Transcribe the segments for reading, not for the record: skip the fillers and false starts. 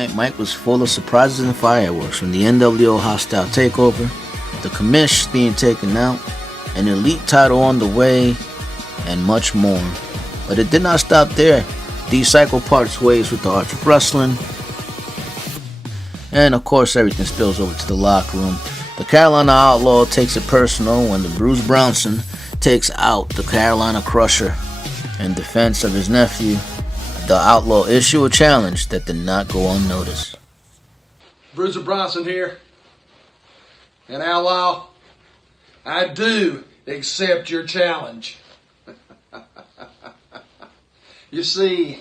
Night Mike was full of surprises and fireworks, from the NWO hostile takeover, the commish being taken out, an elite title on the way, and much more. But it did not stop there. D-Cycle parts ways with the Arts of Wrestling, and of course everything spills over to the locker room. The Carolina Outlaw takes it personal when the Bruce Brownson takes out the Carolina Crusher. In defense of his nephew, the Outlaw issue a challenge that did not go unnoticed. Bruiser Bronson here. And Outlaw, I do accept your challenge. You see,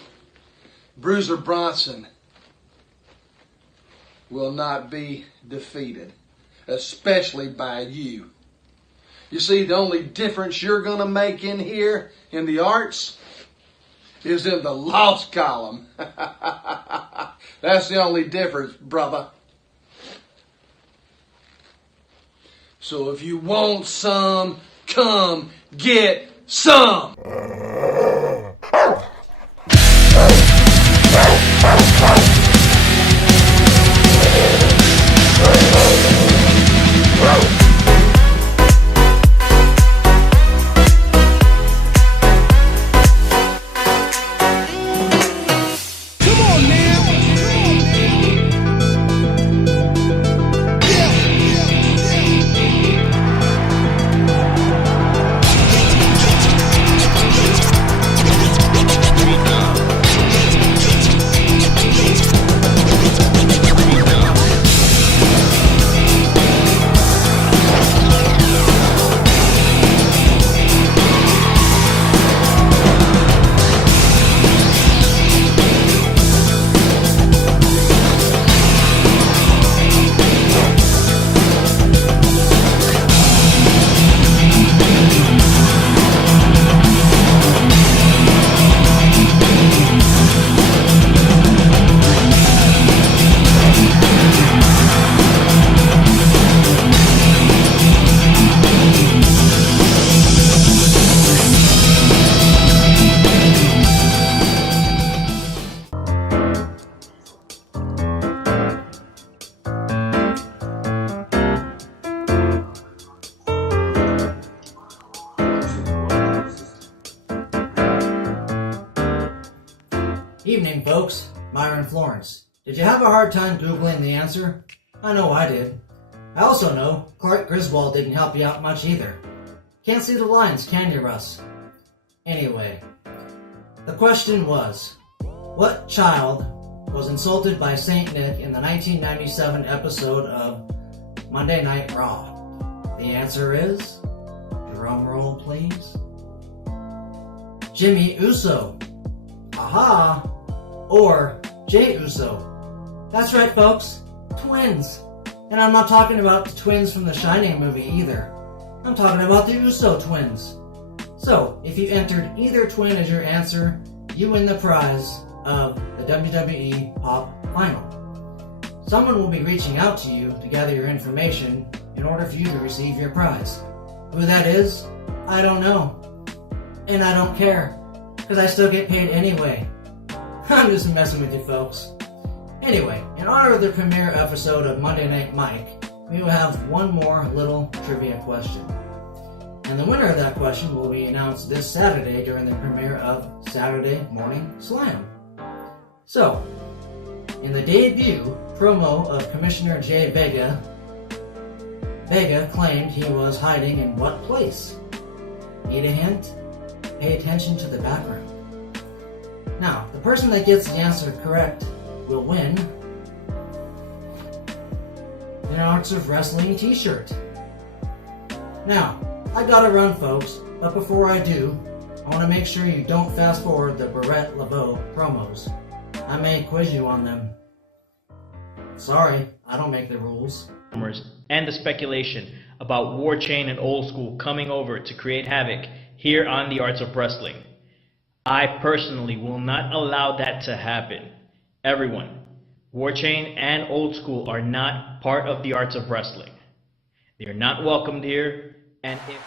Bruiser Bronson will not be defeated, especially by you. You see, the only difference you're going to make in here in the arts is in the loss column. That's the only difference, brother. So if you want some, come get some. Evening, folks. Myron Florence. Did you have a hard time Googling the answer? I know I did. I also know Clark Griswold didn't help you out much either. Can't see the lines, can you, Russ? Anyway, the question was, what child was insulted by Saint Nick in the 1997 episode of Monday Night Raw? The answer is, drum roll please, Jimmy Uso. Aha! Or Jay Uso. That's right, folks. Twins. And I'm not talking about the twins from the Shining movie either. I'm talking about the Uso twins. So, if you entered either twin as your answer, you win the prize of the WWE Pop Final. Someone will be reaching out to you to gather your information in order for you to receive your prize. Who that is, I don't know. And I don't care, because I still get paid anyway. I'm just messing with you folks. Anyway, in honor of the premiere episode of Monday Night Mike, we will have one more little trivia question. And the winner of that question will be announced this Saturday during the premiere of Saturday Morning Slam. So, in the debut promo of Commissioner Jay Vega, Vega claimed he was hiding in what place? Need a hint? Pay attention to the background. Now, the person that gets the answer correct will win an Arts of Wrestling t-shirt. Now, I gotta run, folks, but before I do, I want to make sure you don't fast forward the Barrett Laveau promos. I may quiz you on them. Sorry, I don't make the rules. And the speculation about War Chain and Old School coming over to create havoc here on the Arts of Wrestling. I personally will not allow that to happen. Everyone, War Chain and Old School are not part of the Arts of Wrestling. They are not welcomed here, and if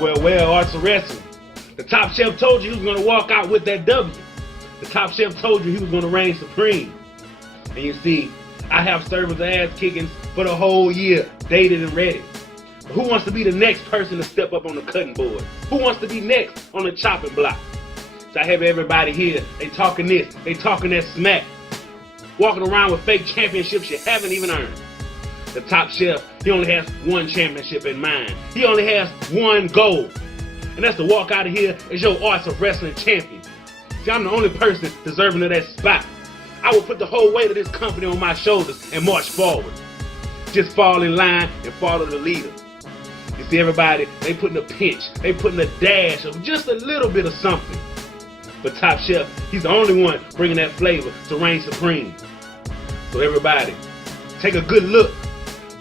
Well, Arts of Wrestling. The Top Chef told you he was going to walk out with that W. The Top Chef told you he was going to reign supreme. And you see, I have servers ass kickings for the whole year, dated and ready. But who wants to be the next person to step up on the cutting board? Who wants to be next on the chopping block? So I have everybody here, they talking this, they talking that smack. Walking around with fake championships you haven't even earned. The Top Chef, he only has one championship in mind. He only has one goal. And that's to walk out of here as your Arts of Wrestling champion. See, I'm the only person deserving of that spot. I will put the whole weight of this company on my shoulders and march forward. Just fall in line and follow the leader. You see, everybody, they putting a pinch, they putting a dash of just a little bit of something. But Top Chef, he's the only one bringing that flavor to reign supreme. So everybody, take a good look.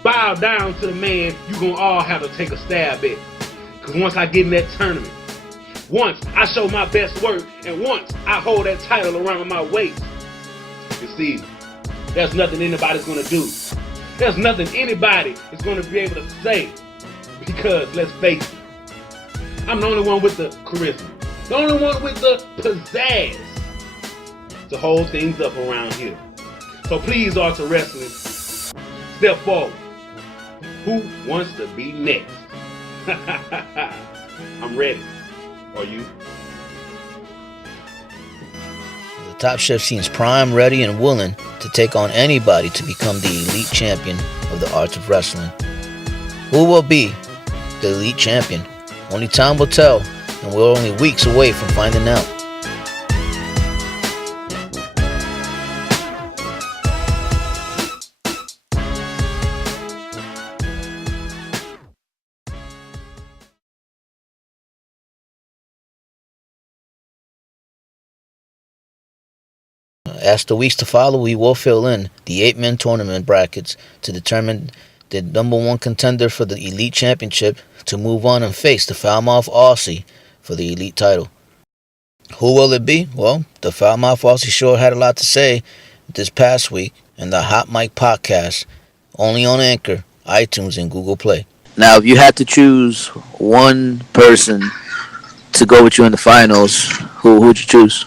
Bow down to the man you're going to all have to take a stab at. Because once I get in that tournament, once I show my best work, and once I hold that title around my waist, you see, there's nothing anybody's going to do. There's nothing anybody is going to be able to say. Because, let's face it, I'm the only one with the charisma. The only one with the pizzazz to hold things up around here. So please, Arts of Wrestling, step forward. Who wants to be next? I'm ready. Are you? The Top Chef seems prime, ready, and willing to take on anybody to become the elite champion of the Arts of Wrestling. Who will be the elite champion? Only time will tell, and we're only weeks away from finding out. As the weeks to follow, we will fill in the Apemen Tournament brackets to determine the number one contender for the Elite Championship to move on and face the Foul Mouth Aussie for the Elite title. Who will it be? Well, the Foul Mouth Aussie sure had a lot to say this past week in the Hot Mic podcast, only on Anchor, iTunes, and Google Play. Now, if you had to choose one person to go with you in the finals, who would you choose?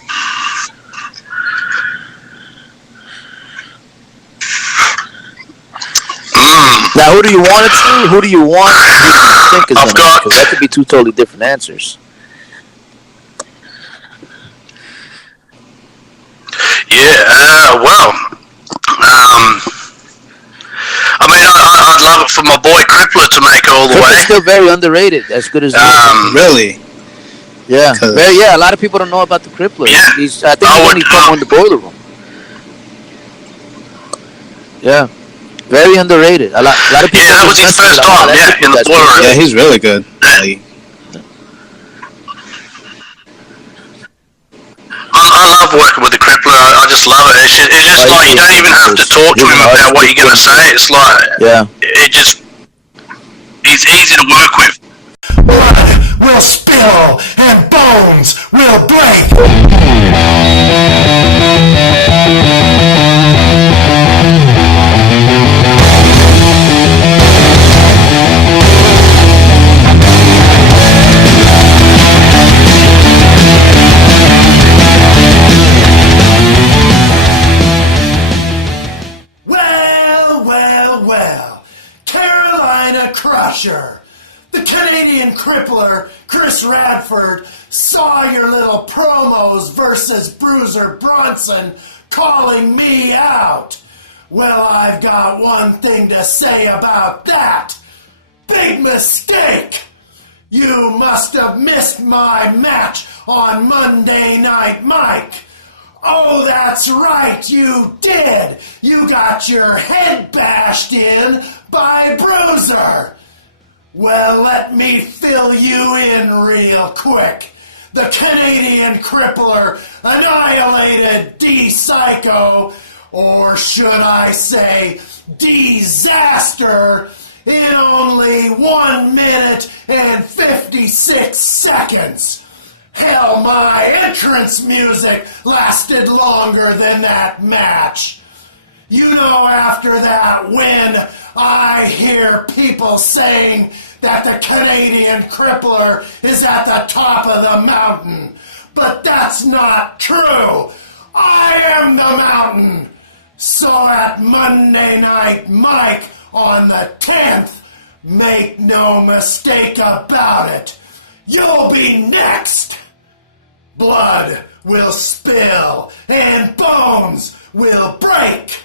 Now, who do you want to choose? Who do you want? Who do you think is going to win? Because that could be two totally different answers. Yeah, I mean, I'd love it for my boy Crippler to make it all the way. Crippler's still very underrated, as good as really? Yeah, a lot of people don't know about the Crippler. Yeah. I think he's only come on the Boiler Room. Yeah. Very underrated. A lot of people. Yeah, that was his first time. Yeah, in the Boiler Room. Yeah, he's really good. I love working with the Crippler. I just love it. It's just like you don't even have to talk to him about what you're going to say. It's like he's easy to work with. Blood will spill and bones will break. Well, Carolina Crusher. The Canadian Crippler, Chris Radford, saw your little promos versus Bruiser Bronson calling me out. Well, I've got one thing to say about that. Big mistake. You must have missed my match on Monday Night Mike. Oh, that's right, you did. You got your head bashed in by Bruiser. Well, let me fill you in real quick. The Canadian Crippler annihilated D-Psycho, or should I say disaster, in only 1 minute and 56 seconds. Hell, my entrance music lasted longer than that match. You know, after that win, I hear people saying that the Canadian Crippler is at the top of the mountain. But that's not true. I am the mountain. So at Monday Night Mike on the 10th, make no mistake about it, you'll be next. Blood will spill and bones will break.